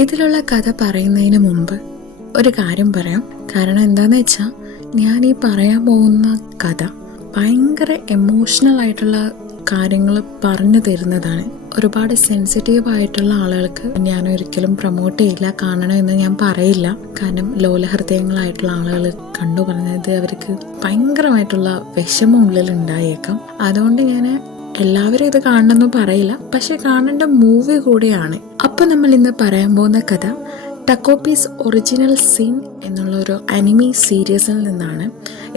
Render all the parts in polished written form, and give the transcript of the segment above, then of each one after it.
ഇതിലുള്ള കഥ പറയുന്നതിന് മുമ്പ് ഒരു കാര്യം പറയാം. കാരണം എന്താന്ന് വെച്ചാൽ ഞാൻ ഈ പറയാൻ പോകുന്ന കഥ ഭയങ്കര എമോഷണൽ ആയിട്ടുള്ള കാര്യങ്ങൾ പറഞ്ഞു തരുന്നതാണ്. ഒരുപാട് സെൻസിറ്റീവ് ആയിട്ടുള്ള ആളുകൾക്ക് ഞാൻ ഒരിക്കലും പ്രൊമോട്ട് ചെയ്യില്ല, കാണണമെന്ന് ഞാൻ പറയില്ല. കാരണം ലോലഹൃദയങ്ങളായിട്ടുള്ള ആളുകൾ കണ്ടു പറഞ്ഞത് അവർക്ക് ഭയങ്കരമായിട്ടുള്ള വിഷമം ഉള്ളിൽ ഉണ്ടായേക്കാം. അതുകൊണ്ട് ഞാൻ എല്ലാവരും ഇത് കാണണമെന്ന് പറയില്ല, പക്ഷെ കാണേണ്ട മൂവി കൂടിയാണ്. അപ്പൊ നമ്മൾ ഇന്ന് പറയാൻ പോകുന്ന കഥ ടക്കോപ്പീസ് ഒറിജിനൽ സീൻ എന്നുള്ള ഒരു അനിമി സീരീസിൽ നിന്നാണ്.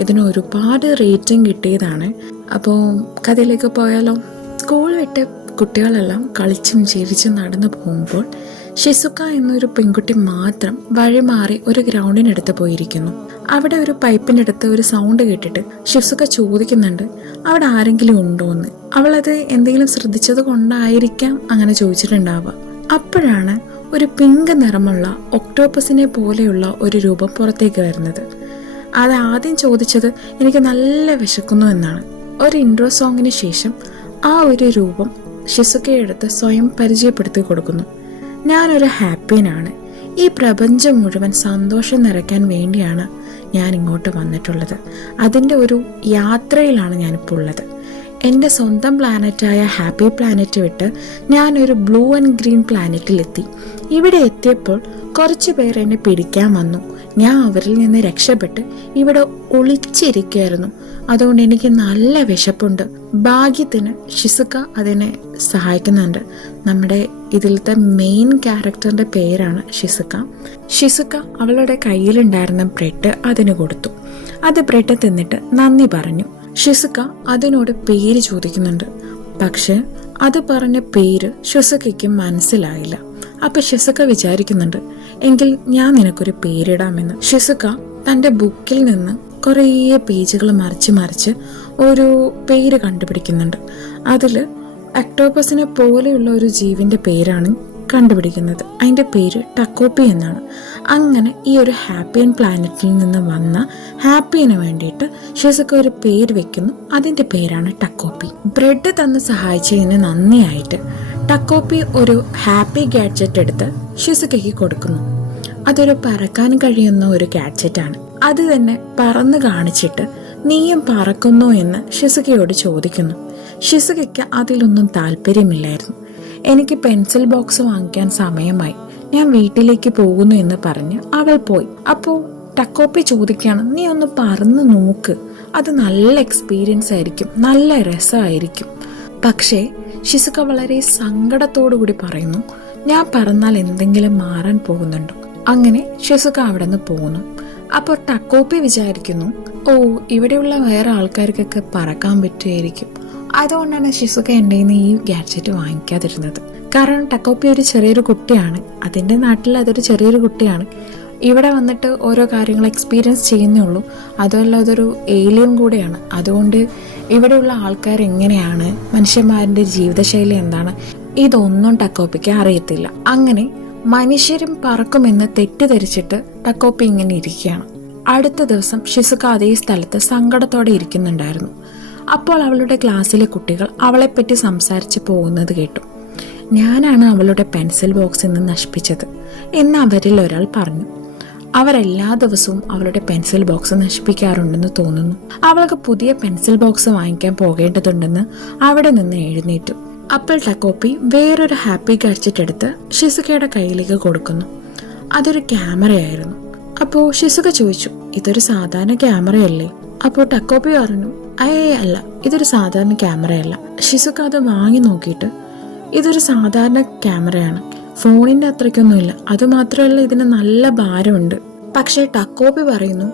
ഇതിന് ഒരുപാട് റേറ്റിംഗ് കിട്ടിയതാണ്. അപ്പോൾ കഥയിലേക്ക് പോയാലോ. സ്കൂൾ വിട്ട് കുട്ടികളെല്ലാം കളിച്ചും ചിരിച്ചും നടന്നു പോകുമ്പോൾ ഷിസുക എന്നൊരു പെൺകുട്ടി മാത്രം വഴി മാറി ഒരു ഗ്രൗണ്ടിനടുത്ത് പോയിരിക്കുന്നു. അവിടെ ഒരു പൈപ്പിനടുത്ത് ഒരു സൗണ്ട് കേട്ടിട്ട് ഷിസുക ചോദിക്കുന്നുണ്ട് അവിടെ ആരെങ്കിലും ഉണ്ടോന്ന്. അവളത് എന്തെങ്കിലും ശ്രദ്ധിച്ചത് കൊണ്ടായിരിക്കാം അങ്ങനെ ചോദിച്ചിട്ടുണ്ടാവുക. അപ്പോഴാണ് ഒരു പിങ്ക് നിറമുള്ള ഒക്ടോപ്പസിനെ പോലെയുള്ള ഒരു രൂപം പുറത്തേക്ക് വരുന്നത്. അത് ആദ്യം ചോദിച്ചത് എനിക്ക് നല്ല വിശക്കുന്നു എന്നാണ്. ഒരു ഇൻട്രോ സോങ്ങിന് ശേഷം ആ ഒരു രൂപം ഷിസുകയെടുത്ത് സ്വയം പരിചയപ്പെടുത്തി കൊടുക്കുന്നു. ഞാനൊരു ഹാപ്പിയനാണ്. ഈ പ്രപഞ്ചം മുഴുവൻ സന്തോഷം നിറയ്ക്കാൻ വേണ്ടിയാണ് ഞാൻ ഇങ്ങോട്ട് വന്നിട്ടുള്ളത്. അതിൻ്റെ ഒരു യാത്രയിലാണ് ഞാനിപ്പോൾ ഉള്ളത്. എൻ്റെ സ്വന്തം പ്ലാനറ്റായ ഹാപ്പി പ്ലാനറ്റ് വിട്ട് ഞാനൊരു ബ്ലൂ ആൻഡ് ഗ്രീൻ പ്ലാനറ്റിലെത്തി. ഇവിടെ എത്തിയപ്പോൾ കുറച്ച് പേർ എന്നെ പിടിക്കാൻ വന്നു. ഞാൻ അവരിൽ നിന്ന് രക്ഷപ്പെട്ട് ഇവിടെ ഒളിച്ചിരിക്കുകയായിരുന്നു. അതുകൊണ്ട് എനിക്ക് നല്ല വിശപ്പുണ്ട്. ഭാഗ്യത്തിന് ഷിസുക അതിനെ സഹായിക്കുന്നുണ്ട്. നമ്മുടെ ഇതിലത്തെ മെയിൻ ക്യാരക്ടറിന്റെ പേരാണ് ഷിസുക. ഷിസുക അവളുടെ കയ്യിലുണ്ടായിരുന്ന ബ്രെഡ് അതിന് കൊടുത്തു. അത് ബ്രെഡ് തിന്നിട്ട് നന്ദി പറഞ്ഞു. ഷിസുക അതിനോട് പേര് ചോദിക്കുന്നുണ്ട്. പക്ഷെ അത് പറഞ്ഞ പേര് ഷിസുകയ്ക്ക് മനസ്സിലായില്ല. അപ്പൊ ഷിസുക വിചാരിക്കുന്നുണ്ട് എങ്കിൽ ഞാൻ നിനക്കൊരു പേരിടാമെന്ന്. ഷിസുക തന്റെ ബുക്കിൽ നിന്ന് കുറേ പേജുകൾ മറിച്ച് ഒരു പേര് കണ്ടുപിടിക്കുന്നുണ്ട്. അതിൽ ഒക്ടോപ്പസിനെ പോലെയുള്ള ഒരു ജീവിന്റെ പേരാണ് കണ്ടുപിടിക്കുന്നത്. അതിന്റെ പേര് ടക്കോപ്പി എന്നാണ്. അങ്ങനെ ഈ ഒരു ഹാപ്പിയൻ പ്ലാനറ്റിൽ നിന്ന് വന്ന ഹാപ്പിയന് വേണ്ടിയിട്ട് ഷിസുക ഒരു പേര് വെക്കുന്നു. അതിന്റെ പേരാണ് ടക്കോപ്പി. ബ്രെഡ് തന്ന് സഹായിച്ചതിന് നന്ദിയായിട്ട് ടക്കോപ്പി ഒരു ഹാപ്പി ഗാഡ്ജറ്റ് എടുത്ത് ഷിസുകയ്ക്ക് കൊടുക്കുന്നു. അതൊരു പറക്കാൻ കഴിയുന്ന ഒരു ഗാഡ്ജറ്റാണ്. അത് തന്നെ പറന്ന് കാണിച്ചിട്ട് നീയും പറക്കുന്നോ എന്ന് ഷിസുകയോട് ചോദിക്കുന്നു. ഷിസുകയ്ക്ക് അതിലൊന്നും താല്പര്യമില്ലായിരുന്നു. എനിക്ക് പെൻസിൽ ബോക്സ് വാങ്ങിക്കാൻ സമയമായി, ഞാൻ വീട്ടിലേക്ക് പോകുന്നു എന്ന് പറഞ്ഞ് അവൾ പോയി. അപ്പോൾ ടക്കോപ്പി ചോദിക്കുകയാണ് നീ ഒന്ന് പറന്ന് നോക്ക്, അത് നല്ല എക്സ്പീരിയൻസ് ആയിരിക്കും, നല്ല രസമായിരിക്കും. പക്ഷേ ഷിസുക വളരെ സങ്കടത്തോടു കൂടി പറയുന്നു ഞാൻ പറന്നാൽ എന്തെങ്കിലും മാറാൻ പോകുന്നുണ്ടോ. അങ്ങനെ ഷിസുക അവിടെ നിന്ന് പോകുന്നു. അപ്പോൾ ടക്കോപ്പി വിചാരിക്കുന്നു ഓ ഇവിടെയുള്ള വേറെ ആൾക്കാർക്കൊക്കെ പറക്കാൻ പറ്റുമായിരിക്കും, അതുകൊണ്ടാണ് ഷിസുക എൻ്റെ കയ്യിൽ നിന്ന് ഈ ഗാഡ്ജറ്റ് വാങ്ങിക്കാതിരുന്നത്. കാരണം ടക്കോപ്പി ഒരു ചെറിയൊരു കുട്ടിയാണ്, അതിൻ്റെ നാട്ടിൽ അതൊരു ചെറിയൊരു കുട്ടിയാണ്. ഇവിടെ വന്നിട്ട് ഓരോ കാര്യങ്ങൾ എക്സ്പീരിയൻസ് ചെയ്യുന്നേ ഉള്ളൂ. അതുമല്ല അതൊരു ഏലിയൻ കൂടെയാണ്. അതുകൊണ്ട് ഇവിടെയുള്ള ആൾക്കാർ എങ്ങനെയാണ്, മനുഷ്യന്മാരുടെ ജീവിതശൈലി എന്താണ്, ഇതൊന്നും ടക്കോപ്പിക്ക് അറിയത്തില്ല. അങ്ങനെ മനുഷ്യരും പറക്കുമെന്ന് തെറ്റിദ്ധരിച്ചിട്ട് ടക്കോപ്പി ഇങ്ങനെ ഇരിക്കുകയാണ്. അടുത്ത ദിവസം ഷിസുക അതേ സ്ഥലത്ത് സങ്കടത്തോടെ ഇരിക്കുന്നുണ്ടായിരുന്നു. അപ്പോൾ അവളുടെ ക്ലാസ്സിലെ കുട്ടികൾ അവളെപ്പറ്റി സംസാരിച്ച് പോകുന്നത് കേട്ടു. ഞാനാണ് അവളുടെ പെൻസിൽ ബോക്സിൽ നിന്ന് നശിപ്പിച്ചത് എന്ന് അവരിൽ ഒരാൾ പറഞ്ഞു. അവരെല്ലാ ദിവസവും അവളുടെ പെൻസിൽ ബോക്സ് നശിപ്പിക്കാറുണ്ടെന്ന് തോന്നുന്നു. അവൾക്ക് പുതിയ പെൻസിൽ ബോക്സ് വാങ്ങിക്കാൻ പോകേണ്ടതുണ്ടെന്ന് അവിടെ നിന്ന് എഴുന്നേറ്റു. അപ്പോൾ ടക്കോപ്പി വേറൊരു ഹാപ്പി ഗാഡ്ജറ്റ് എടുത്ത് ഷിസുകയുടെ കയ്യിലേക്ക് കൊടുക്കുന്നു. അതൊരു ക്യാമറയായിരുന്നു. അപ്പോൾ ഷിസുക ചോദിച്ചു ഇതൊരു സാധാരണ ക്യാമറയല്ലേ. അപ്പോൾ ടക്കോപ്പി പറഞ്ഞു അല്ല, ഇതൊരു സാധാരണ ക്യാമറയല്ല. ഷിസുക അത് വാങ്ങി നോക്കിയിട്ട് ഇതൊരു സാധാരണ ക്യാമറയാണ്, ഫോണിന്റെ അത്രയ്ക്കൊന്നുമില്ല, അതുമാത്രമല്ല ഇതിന് നല്ല ഭാരമുണ്ട്. പക്ഷേ ടക്കോപ്പി പറയുന്നു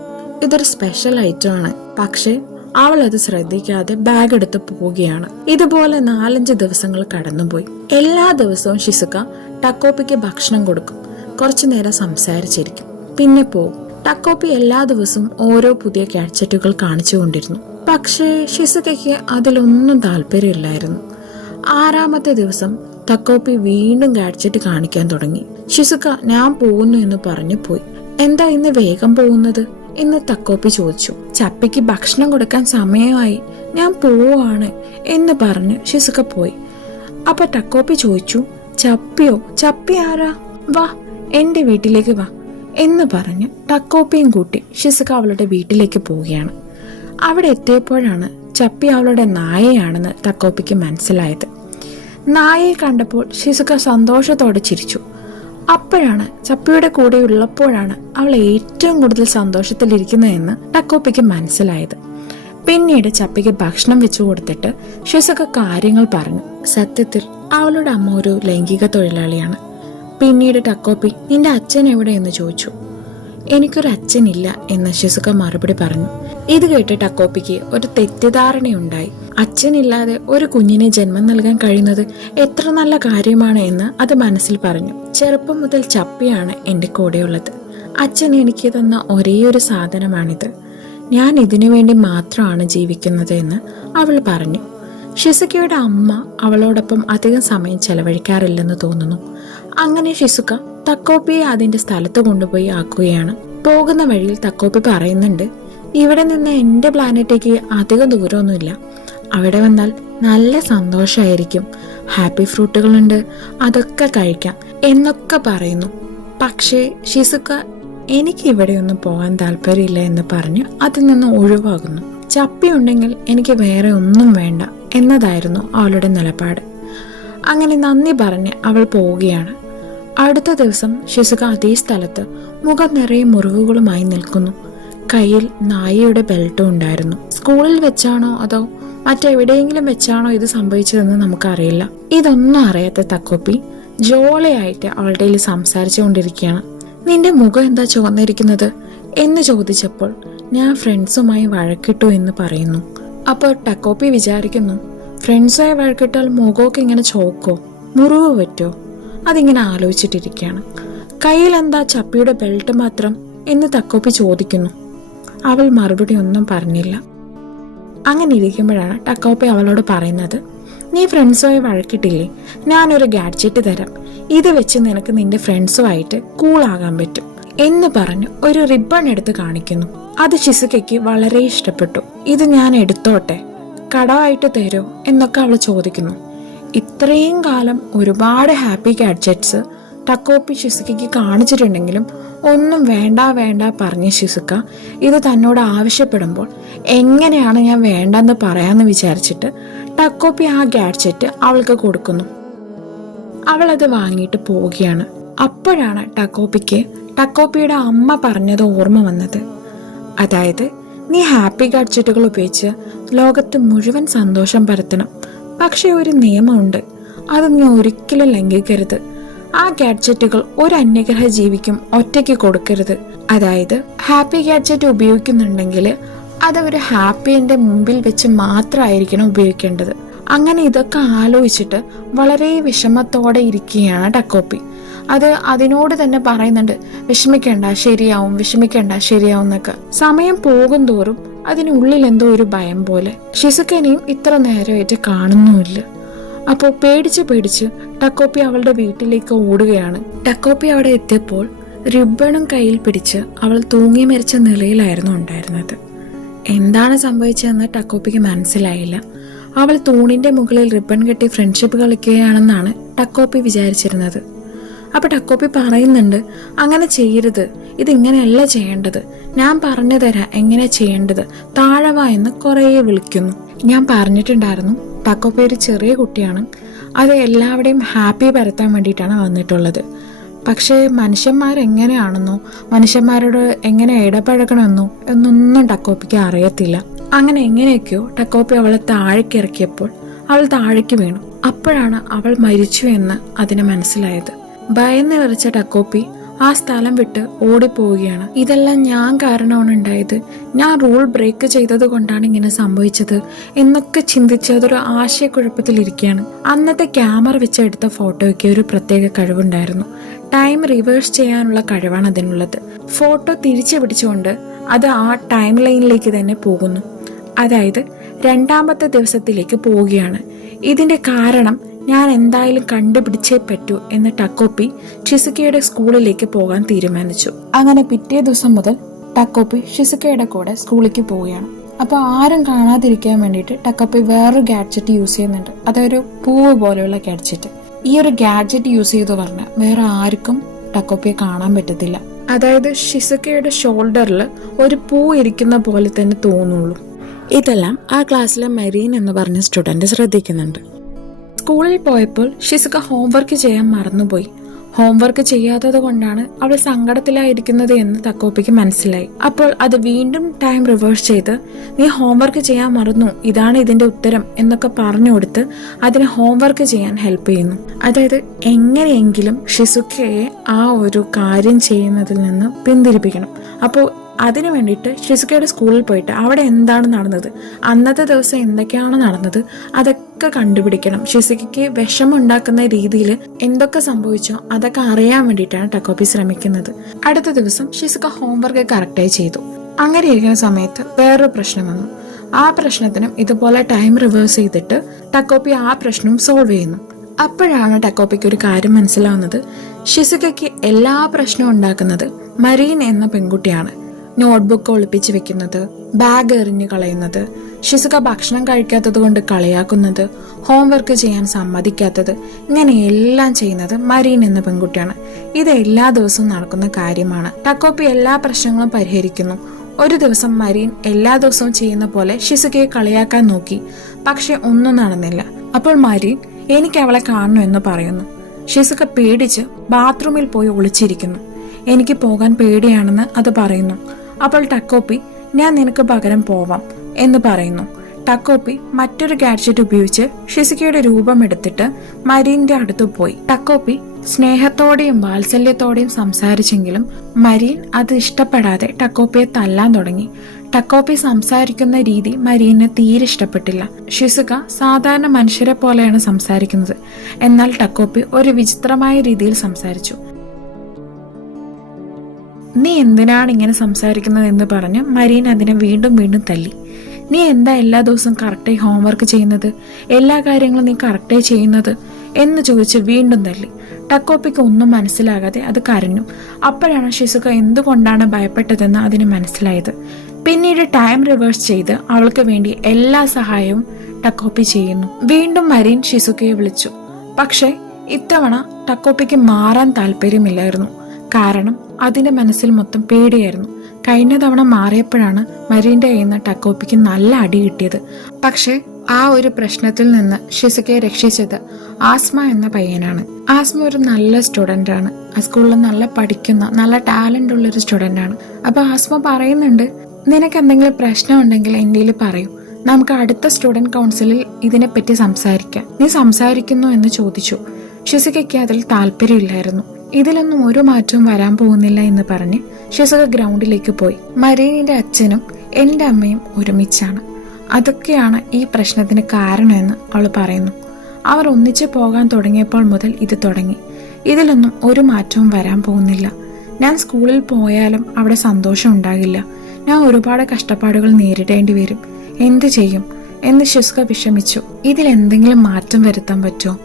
ഇതൊരു സ്പെഷ്യൽ ഐറ്റം ആണ്. പക്ഷേ അവൾ അത് ശ്രദ്ധിക്കാതെ ബാഗ് എടുത്ത് പോവുകയാണ്. ഇതുപോലെ 4-5 ദിവസങ്ങൾ കടന്നുപോയി. എല്ലാ ദിവസവും ഷിസുക ടക്കോപ്പിക്ക് ഭക്ഷണം കൊടുക്കും, കുറച്ചു നേരം സംസാരിച്ചിരിക്കും, പിന്നെ പോവും. ടക്കോപ്പി എല്ലാ ദിവസവും ഓരോ പുതിയ ഗാഡ്ജറ്റുകൾ കാണിച്ചുകൊണ്ടിരുന്നു. പക്ഷേ ഷിസുകയ്ക്ക് അതിലൊന്നും താല്പര്യമില്ലായിരുന്നു. 6ാമത്തെ ദിവസം ടക്കോപ്പി വീണ്ടും ഗാഡ്ജറ്റ് കാണിക്കാൻ തുടങ്ങി. ഷിസുക ഞാൻ പോകുന്നു എന്ന് പറഞ്ഞു പോയി. എന്താ ഇന്ന് വേഗം പോകുന്നത് എന്ന് ടക്കോപ്പി ചോദിച്ചു. ചപ്പിക്ക് ഭക്ഷണം കൊടുക്കാൻ സമയമായി, ഞാൻ പോവാണ് എന്ന് പറഞ്ഞ് ഷിസുക പോയി. അപ്പൊ ടക്കോപ്പി ചോദിച്ചു ചപ്പിയോ? ചപ്പി ആരാ? വാ എൻ്റെ വീട്ടിലേക്ക് വാ എന്ന് പറഞ്ഞ് ടക്കോപ്പിയും കൂട്ടി ഷിസുക അവളുടെ വീട്ടിലേക്ക് പോവുകയാണ്. അവിടെ എത്തിയപ്പോഴാണ് ചപ്പി അവളുടെ നായയാണെന്ന് ടക്കോപ്പിക്ക് മനസ്സിലായത്. നായയെ കണ്ടപ്പോൾ ഷിസുക സന്തോഷത്തോടെ ചിരിച്ചു. അപ്പോഴാണ് ചപ്പിയുടെ കൂടെ ഉള്ളപ്പോഴാണ് അവൾ ഏറ്റവും കൂടുതൽ സന്തോഷത്തിലിരിക്കുന്നതെന്ന് ടക്കോപ്പിക്ക് മനസ്സിലായത്. പിന്നീട് ചപ്പിക്ക് ഭക്ഷണം വെച്ചു കൊടുത്തിട്ട് ഷിസുക കാര്യങ്ങൾ പറഞ്ഞു. സത്യത്തിൽ അവളുടെ അമ്മ ഒരു ലൈംഗിക തൊഴിലാളിയാണ്. പിന്നീട് ടക്കോപ്പി നിന്റെ അച്ഛൻ എവിടെയെന്ന് ചോദിച്ചു. എനിക്കൊരു അച്ഛനില്ല എന്ന് ഷിസുക മറുപടി പറഞ്ഞു. ഇത് കേട്ട് ടക്കോപ്പിക്ക് ഒരു തെറ്റിദ്ധാരണയുണ്ടായി. അച്ഛനില്ലാതെ ഒരു കുഞ്ഞിനെ ജന്മം നൽകാൻ കഴിയുന്നത് എത്ര നല്ല കാര്യമാണ് എന്ന് അത് മനസ്സിൽ പറഞ്ഞു. ചെറുപ്പം മുതൽ ചപ്പിയാണ് എൻ്റെ കൂടെയുള്ളത്. അച്ഛൻ എനിക്ക് തന്ന ഒരേ ഒരു സാധനമാണിത്. ഞാൻ ഇതിനു വേണ്ടി മാത്രമാണ് ജീവിക്കുന്നത് എന്ന് അവൾ പറഞ്ഞു. ഷിസുകയുടെ അമ്മ അവളോടൊപ്പം അധികം സമയം ചെലവഴിക്കാറില്ലെന്ന് തോന്നുന്നു. അങ്ങനെ ഷിസുക ടക്കോപ്പിയെ അതിന്റെ സ്ഥലത്ത് കൊണ്ടുപോയി ആക്കുകയാണ്. പോകുന്ന വഴിയിൽ ടക്കോപ്പി പറയുന്നുണ്ട്, ഇവിടെ നിന്ന് എൻ്റെ പ്ലാനറ്റേക്ക് അധികം ദൂരമൊന്നുമില്ല. അവിടെ വന്നാൽ നല്ല സന്തോഷമായിരിക്കും. ഹാപ്പി ഫ്രൂട്ടുകളുണ്ട്, അതൊക്കെ കഴിക്കാം എന്നൊക്കെ പറയുന്നു. പക്ഷേ ഷിസുക എനിക്ക് ഇവിടെയൊന്നും പോകാൻ താല്പര്യമില്ല എന്ന് പറഞ്ഞ് അതിൽ നിന്ന് ഒഴിവാകുന്നു. ചപ്പി ഉണ്ടെങ്കിൽ എനിക്ക് വേറെ ഒന്നും വേണ്ട എന്നതായിരുന്നു അവളുടെ നിലപാട്. അങ്ങനെ നന്ദി പറഞ്ഞ് അവൾ പോവുകയാണ്. അടുത്ത ദിവസം ഷിസുക അതേ സ്ഥലത്ത് മുഖം നിറയെ മുറിവുകളുമായി നിൽക്കുന്നു. കയ്യിൽ നായയുടെ ബെൽറ്റും ഉണ്ടായിരുന്നു. സ്കൂളിൽ വെച്ചാണോ അതോ മറ്റെവിടെയെങ്കിലും വെച്ചാണോ ഇത് സംഭവിച്ചതെന്ന് നമുക്കറിയില്ല. ഇതൊന്നും അറിയാത്ത ടക്കോപ്പി ജോളിയായിട്ട് അവളുടെ കയ്യിൽ സംസാരിച്ചു കൊണ്ടിരിക്കുകയാണ്. നിന്റെ മുഖം എന്താ ചുവന്നിരിക്കുന്നത് എന്ന് ചോദിച്ചപ്പോൾ ഞാൻ ഫ്രണ്ട്സുമായി വഴക്കിട്ടു എന്ന് പറയുന്നു. അപ്പോൾ ടക്കോപ്പി വിചാരിക്കുന്നു, ഫ്രണ്ട്സുമായി വഴക്കിട്ടാൽ മുഖമൊക്കെ ഇങ്ങനെ ചോക്കോ, മുറിവ് പറ്റോ? അതിങ്ങനെ ആലോചിച്ചിട്ടിരിക്കുകയാണ്. കയ്യിൽ എന്താ ചപ്പിയുടെ ബെൽറ്റ് മാത്രം എന്ന് ടക്കോപ്പി ചോദിക്കുന്നു. അവൾ മറുപടി ഒന്നും പറഞ്ഞില്ല. അങ്ങനെ ഇരിക്കുമ്പോഴാണ് ടക്കോപ്പി അവളോട് പറയുന്നത്, നീ ഫ്രണ്ട്സുമായി വഴക്കിട്ടില്ലേ, ഞാനൊരു ഗാഡ്ജറ്റ് തരാം. ഇത് വെച്ച് നിനക്ക് നിന്റെ ഫ്രണ്ട്സുമായിട്ട് കൂളാകാൻ പറ്റും എന്ന് പറഞ്ഞ് ഒരു റിബൺ എടുത്ത് കാണിക്കുന്നു. അത് ഷിസുകയ്ക്ക് വളരെ ഇഷ്ടപ്പെട്ടു. ഇത് ഞാൻ എടുത്തോട്ടെ, കടമായിട്ട് തരോ എന്നൊക്കെ അവൾ ചോദിക്കുന്നു. ഇത്രയും കാലം ഒരുപാട് ഹാപ്പി ഗാഡ്ജറ്റ്സ് ടക്കോപ്പി ഷിസുകയ്ക്ക് കാണിച്ചിട്ടുണ്ടെങ്കിലും ഒന്നും വേണ്ട വേണ്ട പറഞ്ഞ ഷിസുക ഇത് തന്നോട് ആവശ്യപ്പെടുമ്പോൾ എങ്ങനെയാണ് ഞാൻ വേണ്ടെന്ന് പറയാമെന്ന് വിചാരിച്ചിട്ട് ടക്കോപ്പി ആ ഗാഡ്ജറ്റ് അവൾക്ക് കൊടുക്കുന്നു. അവൾ അത് വാങ്ങിയിട്ട് പോവുകയാണ്. അപ്പോഴാണ് ടക്കോപ്പിയുടെ അമ്മ പറഞ്ഞത് ഓർമ്മ വന്നത്. അതായത്, നീ ഹാപ്പി ഗാഡ്ജറ്റുകൾ ഉപയോഗിച്ച് ലോകത്ത് മുഴുവൻ സന്തോഷം പരത്തണം. പക്ഷെ ഒരു നിയമമുണ്ട്, അത് നീ ഒരിക്കലും ലംഘിക്കരുത്. ആ ഗാഡ്ജറ്റുകൾ ഒരു അന്യഗ്രഹ ജീവിക്കും ഒറ്റയ്ക്ക് കൊടുക്കരുത്. അതായത് ഹാപ്പി ഗാഡ്ജറ്റ് ഉപയോഗിക്കുന്നുണ്ടെങ്കിൽ അത് ഒരു ഹാപ്പിന്റെ മുമ്പിൽ വെച്ച് മാത്രമായിരിക്കണം ഉപയോഗിക്കേണ്ടത്. അങ്ങനെ ഇതൊക്കെ ആലോചിച്ചിട്ട് വളരെ വിഷമത്തോടെ ഇരിക്കുകയാണ് ടക്കോപ്പി. അതിനോട് തന്നെ പറയുന്നുണ്ട്, വിഷമിക്കേണ്ട ശരിയാവും, വിഷമിക്കേണ്ട ശരിയാവും എന്നൊക്കെ. സമയം പോകും തോറും അതിനുള്ളിൽ എന്തോ ഒരു ഭയം പോലെ. ഷിസുകനെയും ഇത്ര നേരമായിട്ട് കാണുന്നുമില്ല. അപ്പോൾ പേടിച്ച് ടക്കോപ്പി അവളുടെ വീട്ടിലേക്ക് ഓടുകയാണ്. ടക്കോപ്പി അവിടെ എത്തിയപ്പോൾ റിബണും കയ്യിൽ പിടിച്ച് അവൾ തൂങ്ങി മരിച്ച നിലയിലായിരുന്നു ഉണ്ടായിരുന്നത്. എന്താണ് സംഭവിച്ചതെന്ന് ടക്കോപ്പിക്ക് മനസ്സിലായില്ല. അവൾ തൂണിന്റെ മുകളിൽ റിബൺ കെട്ടി ഫ്രണ്ട്ഷിപ്പ് കളിക്കുകയാണെന്നാണ് ടക്കോപ്പി വിചാരിച്ചിരുന്നത്. അപ്പൊ ടക്കോപ്പി പറയുന്നുണ്ട്, അങ്ങനെ ചെയ്യരുത്, ഇതിങ്ങനെയല്ല ചെയ്യേണ്ടത്, ഞാൻ പറഞ്ഞു തരാം എങ്ങനെ ചെയ്യേണ്ടത്, താഴെ വാ എന്ന് കുറേ വിളിക്കുന്നു. ഞാൻ പറഞ്ഞിട്ടുണ്ടായിരുന്നു ടക്കോപ്പി ഒരു ചെറിയ കുട്ടിയാണ്, അത് എല്ലാവരുടെയും ഹാപ്പി പരത്താൻ വേണ്ടിയിട്ടാണ് വന്നിട്ടുള്ളത്. പക്ഷേ മനുഷ്യന്മാരെങ്ങനെയാണെന്നോ മനുഷ്യന്മാരോട് എങ്ങനെ ഇടപഴകണമെന്നോ എന്നൊന്നും ടക്കോപ്പിക്ക് അറിയത്തില്ല. അങ്ങനെ എങ്ങനെയൊക്കെയോ ടക്കോപ്പി അവളെ താഴേക്ക് ഇറക്കിയപ്പോൾ അവൾ താഴേക്ക് വീണു. അപ്പോഴാണ് അവൾ മരിച്ചു എന്ന് അതിന് മനസ്സിലായത്. ഭയന്ന് വിറച്ച ടക്കോപ്പി ആ സ്ഥലം വിട്ട് ഓടിപ്പോവുകയാണ്. ഇതെല്ലാം ഞാൻ കാരണമാണ് ഉണ്ടായത്, ഞാൻ റൂൾ ബ്രേക്ക് ചെയ്തത് കൊണ്ടാണ് ഇങ്ങനെ സംഭവിച്ചത് എന്നൊക്കെ ചിന്തിച്ച് അതൊരു ആശയക്കുഴപ്പത്തിലിരിക്കുകയാണ്. അന്നത്തെ ക്യാമറ വെച്ച് എടുത്ത ഫോട്ടോയ്ക്ക് ഒരു പ്രത്യേക കഴിവുണ്ടായിരുന്നു. ടൈം റിവേഴ്സ് ചെയ്യാനുള്ള കഴിവാണ് അതിനുള്ളത്. ഫോട്ടോ തിരിച്ചു പിടിച്ചുകൊണ്ട് അത് ആ ടൈം ലൈനിലേക്ക് തന്നെ പോകുന്നു. അതായത് രണ്ടാമത്തെ ദിവസത്തിലേക്ക് പോവുകയാണ്. ഇതിന്റെ കാരണം ഞാൻ എന്തായാലും കണ്ടുപിടിച്ചേ പറ്റൂ എന്ന് ടക്കോപ്പി ഷിസുകയുടെ സ്കൂളിലേക്ക് പോകാൻ തീരുമാനിച്ചു. അങ്ങനെ പിറ്റേ ദിവസം മുതൽ ടക്കോപ്പി ഷിസുകയുടെ കൂടെ സ്കൂളിലേക്ക് പോവുകയാണ്. അപ്പോൾ ആരും കാണാതിരിക്കാൻ വേണ്ടിയിട്ട് ടക്കോപ്പി വേറൊരു ഗാഡ്ജറ്റ് യൂസ് ചെയ്യുന്നുണ്ട്. അതൊരു പൂവ് പോലെയുള്ള ഗാഡ്ജറ്റ്. ഈ ഒരു ഗാഡ്ജറ്റ് യൂസ് ചെയ്തു പറഞ്ഞാൽ വേറെ ആർക്കും ടക്കോപ്പിയെ കാണാൻ പറ്റത്തില്ല. അതായത് ഷിസുക്കയുടെ ഷോൾഡറിൽ ഒരു പൂ ഇരിക്കുന്ന പോലെ തന്നെ തോന്നുള്ളൂ. ഇതെല്ലാം ആ ക്ലാസ്സിലെ മരീൻ എന്ന് പറഞ്ഞ സ്റ്റുഡൻറ് ശ്രദ്ധിക്കുന്നുണ്ട്. സ്കൂളിൽ പോയപ്പോൾ ഷിസുക ഹോംവർക്ക് ചെയ്യാൻ മറന്നുപോയി. ഹോംവർക്ക് ചെയ്യാത്തത് കൊണ്ടാണ് അവൾ സങ്കടത്തിലായിരിക്കുന്നത് എന്ന് തക്കോപ്പിക്ക് മനസ്സിലായി. അപ്പോൾ അത് വീണ്ടും ടൈം റിവേഴ്സ് ചെയ്ത് നീ ഹോംവർക്ക് ചെയ്യാൻ മറന്നു, ഇതാണ് ഇതിന്റെ ഉത്തരം എന്നൊക്കെ പറഞ്ഞു കൊടുത്ത് അതിനെ ഹോംവർക്ക് ചെയ്യാൻ ഹെൽപ്പ് ചെയ്യുന്നു. അതായത് എങ്ങനെയെങ്കിലും ഷിസുക്കയെ ആ ഒരു കാര്യം ചെയ്യുന്നതിൽ നിന്ന് പിന്തിരിപ്പിക്കണം. അപ്പോൾ അതിനു വേണ്ടിയിട്ട് ഷിസുക്കയുടെ സ്കൂളിൽ പോയിട്ട് അവിടെ എന്താണ് നടന്നത്, അന്നത്തെ ദിവസം എന്തൊക്കെയാണ് നടന്നത്, അതൊക്കെ കണ്ടുപിടിക്കണം. ഷിസുക്കയ്ക്ക് വിഷമം ഉണ്ടാക്കുന്ന രീതിയിൽ എന്തൊക്കെ സംഭവിച്ചോ അതൊക്കെ അറിയാൻ വേണ്ടിയിട്ടാണ് ടക്കോപ്പി ശ്രമിക്കുന്നത്. അടുത്ത ദിവസം ഷിസുക്ക ഹോംവർക്ക് കറക്റ്റായി ചെയ്തു. അങ്ങനെ ഇരിക്കുന്ന സമയത്ത് വേറൊരു പ്രശ്നം വന്നു. ആ പ്രശ്നത്തിനും ഇതുപോലെ ടൈം റിവേഴ്സ് ചെയ്തിട്ട് ടക്കോപ്പി ആ പ്രശ്നവും സോൾവ് ചെയ്യുന്നു. അപ്പോഴാണ് ടക്കോപ്പിക്ക് ഒരു കാര്യം മനസ്സിലാവുന്നത്. ഷിസുക്കയ്ക്ക് എല്ലാ പ്രശ്നവും ഉണ്ടാക്കുന്നത് മരീൻ എന്ന പെൺകുട്ടിയാണ്. നോട്ട്ബുക്ക് ഒളിപ്പിച്ച് വെക്കുന്നത്, ബാഗ് എറിഞ്ഞു കളയുന്നത്, ഷിസുക ഭക്ഷണം കഴിക്കാത്തത് കൊണ്ട് കളിയാക്കുന്നത്, ഹോംവർക്ക് ചെയ്യാൻ സമ്മതിക്കാത്തത്, ഇങ്ങനെ എല്ലാം ചെയ്യുന്നത് മരീൻ എന്ന പെൺകുട്ടിയാണ്. ഇത് എല്ലാ ദിവസവും നടക്കുന്ന കാര്യമാണ്. ടക്കോപ്പി എല്ലാ പ്രശ്നങ്ങളും പരിഹരിക്കുന്നു. ഒരു ദിവസം മരീൻ എല്ലാ ദിവസവും ചെയ്യുന്ന പോലെ ഷിസുകയെ കളിയാക്കാൻ നോക്കി. പക്ഷെ ഒന്നും നടന്നില്ല. അപ്പോൾ മരീൻ എനിക്ക് അവളെ കാണണം എന്ന് പറയുന്നു. ഷിസുക പേടിച്ച് ബാത്റൂമിൽ പോയി ഒളിച്ചിരിക്കുന്നു. എനിക്ക് പോകാൻ പേടിയാണെന്ന് അത് പറയുന്നു. അപ്പോൾ ടക്കോപ്പി ഞാൻ നിനക്ക് പകരം പോവാം എന്ന് പറയുന്നു. ടക്കോപ്പി മറ്റൊരു ഗാഡ്ജറ്റ് ഉപയോഗിച്ച് ഷിസുകയുടെ രൂപം എടുത്തിട്ട് മരീന്റെ അടുത്ത് പോയി. ടക്കോപ്പി സ്നേഹത്തോടെയും വാത്സല്യത്തോടെയും സംസാരിച്ചെങ്കിലും മരീൻ അത് ഇഷ്ടപ്പെടാതെ ടക്കോപ്പിയെ തല്ലാൻ തുടങ്ങി. ടക്കോപ്പി സംസാരിക്കുന്ന രീതി മരീനെ തീരെ ഇഷ്ടപ്പെട്ടില്ല. ഷിസുക സാധാരണ മനുഷ്യരെ പോലെയാണ് സംസാരിക്കുന്നത്. എന്നാൽ ടക്കോപ്പി ഒരു വിചിത്രമായ രീതിയിൽ സംസാരിച്ചു. നീ എന്തിനാണ് ഇങ്ങനെ സംസാരിക്കുന്നത് എന്ന് പറഞ്ഞ് മരീൻ അതിനെ വീണ്ടും വീണ്ടും തല്ലി. നീ എന്താ എല്ലാ ദിവസവും കറക്റ്റായി ഹോംവർക്ക് ചെയ്യുന്നത്, എല്ലാ കാര്യങ്ങളും നീ കറക്റ്റായി ചെയ്യുന്നത് എന്ന് ചോദിച്ച് വീണ്ടും തല്ലി. ടക്കോപ്പിക്ക് ഒന്നും മനസ്സിലാകാതെ അത് കരഞ്ഞു. അപ്പോഴാണ് ഷിസുക എന്തുകൊണ്ടാണ് ഭയപ്പെട്ടതെന്ന് അതിന് മനസ്സിലായത്. പിന്നീട് ടൈം റിവേഴ്സ് ചെയ്ത് അവൾക്ക് വേണ്ടി എല്ലാ സഹായവും ടക്കോപ്പി ചെയ്യുന്നു. വീണ്ടും മരീൻ ഷിസുകയെ വിളിച്ചു. പക്ഷെ ഇത്തവണ ടക്കോപ്പിക്ക് മാറാൻ താല്പര്യമില്ലായിരുന്നു. കാരണം അതിന്റെ മനസ്സിൽ മൊത്തം പേടിയായിരുന്നു. കഴിഞ്ഞ തവണ മാറിയപ്പോഴാണ് മരീന്റെ കയ്യിൽ നിന്ന് ടക്കോപ്പിക്ക് നല്ല അടി കിട്ടിയത്. പക്ഷെ ആ ഒരു പ്രശ്നത്തിൽ നിന്ന് ഷിസുകയെ രക്ഷിച്ചത് ആസ്മ എന്ന പയ്യനാണ്. ആസ്മ ഒരു നല്ല സ്റ്റുഡൻ്റ് ആണ്. ആ സ്കൂളിൽ നല്ല പഠിക്കുന്ന നല്ല ടാലന്റ് ഉള്ള ഒരു സ്റ്റുഡൻ്റ് ആണ്. അപ്പൊ ആസ്മ പറയുന്നുണ്ട്, നിനക്ക് എന്തെങ്കിലും പ്രശ്നം ഉണ്ടെങ്കിൽ എൻ്റെ പറയൂ, നമുക്ക് അടുത്ത സ്റ്റുഡന്റ് കൗൺസിലിൽ ഇതിനെപ്പറ്റി സംസാരിക്കാം. നീ സംസാരിക്കുന്നു എന്ന് ചോദിച്ചു. ഷിസുകയ്ക്ക് അതിൽ താല്പര്യമില്ലായിരുന്നു. ഇതിലൊന്നും ഒരു മാറ്റവും വരാൻ പോകുന്നില്ല എന്ന് പറഞ്ഞ് ഷിസുക ഗ്രൗണ്ടിലേക്ക് പോയി. മരീനിന്റെ അച്ഛനും എൻ്റെ അമ്മയും ഒരുമിച്ചാണ്, അതൊക്കെയാണ് ഈ പ്രശ്നത്തിന് കാരണമെന്ന് അവൾ പറയുന്നു. അവർ ഒന്നിച്ച് പോകാൻ തുടങ്ങിയപ്പോൾ മുതൽ ഇത് തുടങ്ങി. ഇതിലൊന്നും ഒരു മാറ്റവും വരാൻ പോകുന്നില്ല. ഞാൻ സ്കൂളിൽ പോയാലും അവിടെ സന്തോഷം ഉണ്ടാകില്ല. ഞാൻ ഒരുപാട് കഷ്ടപ്പാടുകൾ നേരിടേണ്ടി വരും. എന്ത് ചെയ്യും എന്ന് ഷിസുക വിഷമിച്ചു. ഇതിലെന്തെങ്കിലും മാറ്റം വരുത്താൻ പറ്റുമോ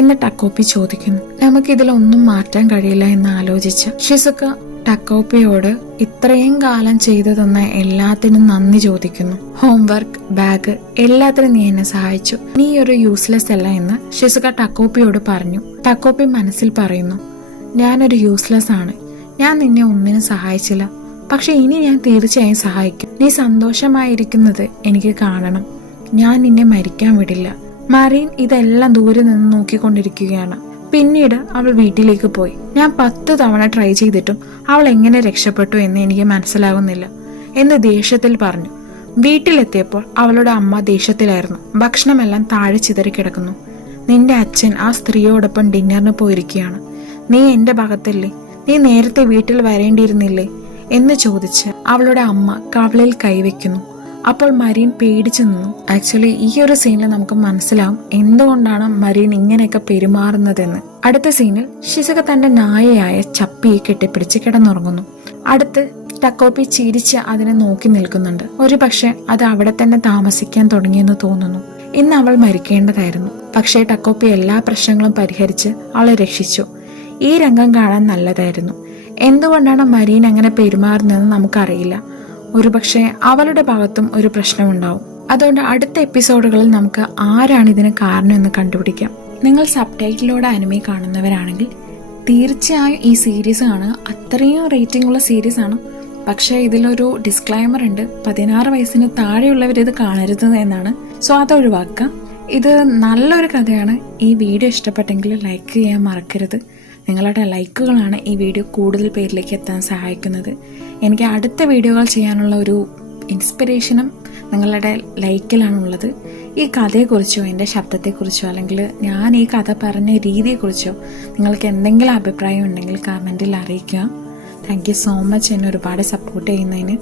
എന്ന് ടക്കോപ്പി ചോദിക്കുന്നു. നമുക്കിതിലൊന്നും മാറ്റാൻ കഴിയില്ല എന്ന് ആലോചിച്ച് ഷിസുക ടക്കോപ്പിയോട് ഇത്രയും കാലം ചെയ്തു തന്ന എല്ലാത്തിനും നന്ദി ചോദിക്കുന്നു. ഹോംവർക്ക്, ബാഗ്, എല്ലാത്തിനും നീ എന്നെ സഹായിച്ചു. നീ ഒരു യൂസ്ലെസ് അല്ല എന്ന് ഷിസുക ടക്കോപ്പിയോട് പറഞ്ഞു. ടക്കോപ്പി മനസ്സിൽ പറയുന്നു, ഞാനൊരു യൂസ്ലെസ് ആണ്. ഞാൻ നിന്നെ ഒന്നിനും സഹായിച്ചില്ല. പക്ഷെ ഇനി ഞാൻ തീർച്ചയായും സഹായിക്കും. നീ സന്തോഷമായിരിക്കുന്നത് എനിക്ക് കാണണം. ഞാൻ നിന്നെ മരിക്കാൻ വിടില്ല. മരീൻ ഇതെല്ലാം ദൂരെ നിന്ന് നോക്കിക്കൊണ്ടിരിക്കുകയാണ്. പിന്നീട് അവൾ വീട്ടിലേക്ക് പോയി. ഞാൻ 10 തവണ ട്രൈ ചെയ്തിട്ടും അവൾ എങ്ങനെ രക്ഷപ്പെട്ടു എന്ന് എനിക്ക് മനസ്സിലാകുന്നില്ല എന്ന് ദേഷ്യത്തിൽ പറഞ്ഞു. വീട്ടിലെത്തിയപ്പോൾ അവളുടെ അമ്മ ദേഷ്യത്തിലായിരുന്നു. ഭക്ഷണമെല്ലാം താഴെ ചിതറി കിടക്കുന്നു. നിന്റെ അച്ഛൻ ആ സ്ത്രീയോടൊപ്പം ഡിന്നറിന് പോയിരിക്കുകയാണ്. നീ എന്റെ ഭാഗത്തല്ലേ? നീ നേരത്തെ വീട്ടിൽ വരേണ്ടിയിരുന്നില്ലേ എന്ന് ചോദിച്ച് അവളുടെ അമ്മ കവിളിൽ കൈവയ്ക്കുന്നു. അപ്പോൾ മരീൻ പേടിച്ചു നിന്നു. ആക്ച്വലി ഈ ഒരു സീനിൽ നമുക്ക് മനസ്സിലാവും എന്തുകൊണ്ടാണ് മരീൻ ഇങ്ങനെയൊക്കെ പെരുമാറുന്നതെന്ന്. അടുത്ത സീനിൽ ഷിസുക തന്റെ നായയായ ചപ്പിയെ കെട്ടിപ്പിടിച്ച് കിടന്നുറങ്ങുന്നു. അടുത്ത് ടക്കോപ്പി ചിരിച്ച് അതിനെ നോക്കി നിൽക്കുന്നുണ്ട്. ഒരു പക്ഷെ അത് അവിടെ തന്നെ താമസിക്കാൻ തുടങ്ങിയെന്ന് തോന്നുന്നു. ഇന്ന് അവൾ മരിക്കേണ്ടതായിരുന്നു. പക്ഷേ ടക്കോപ്പി എല്ലാ പ്രശ്നങ്ങളും പരിഹരിച്ച് അവളെ രക്ഷിച്ചു. ഈ രംഗം കാണാൻ നല്ലതായിരുന്നു. എന്തുകൊണ്ടാണ് മരീൻ അങ്ങനെ പെരുമാറുന്നതെന്ന് നമുക്കറിയില്ല. ഒരുപക്ഷെ അവളുടെ ഭാഗത്തും ഒരു പ്രശ്നമുണ്ടാവും. അതുകൊണ്ട് അടുത്ത എപ്പിസോഡുകളിൽ നമുക്ക് ആരാണ് ഇതിന് കാരണം എന്ന് കണ്ടുപിടിക്കാം. നിങ്ങൾ സബ് ടൈറ്റിലൂടെ അനിമെ കാണുന്നവരാണെങ്കിൽ തീർച്ചയായും ഈ സീരീസ് കാണുക. അത്രയും റേറ്റിംഗ് ഉള്ള സീരീസാണ്. പക്ഷേ ഇതിലൊരു ഡിസ്ക്ലൈമർ ഉണ്ട്, 16 വയസ്സിന് താഴെയുള്ളവർ ഇത് കാണരുത് എന്നാണ്. സോ അത് ഒഴിവാക്കുക. ഇത് നല്ലൊരു കഥയാണ്. ഈ വീഡിയോ ഇഷ്ടപ്പെട്ടെങ്കിൽ ലൈക്ക് ചെയ്യാൻ മറക്കരുത്. നിങ്ങളുടെ ലൈക്കുകളാണ് ഈ വീഡിയോ കൂടുതൽ പേരിലേക്ക് എത്താൻ സഹായിക്കുന്നത്. എനിക്ക് അടുത്ത വീഡിയോകൾ ചെയ്യാനുള്ള ഒരു ഇൻസ്പിറേഷനും നിങ്ങളുടെ ലൈക്കിലാണുള്ളത്. ഈ കഥയെക്കുറിച്ചോ എൻ്റെ ശബ്ദത്തെക്കുറിച്ചോ അല്ലെങ്കിൽ ഞാൻ ഈ കഥ പറഞ്ഞ രീതിയെക്കുറിച്ചോ നിങ്ങൾക്ക് എന്തെങ്കിലും അഭിപ്രായം ഉണ്ടെങ്കിൽ കമൻറ്റിൽ അറിയിക്കുക. താങ്ക് യു സോ മച്ച് എന്നെ ഒരുപാട് സപ്പോർട്ട് ചെയ്യുന്നതിന്.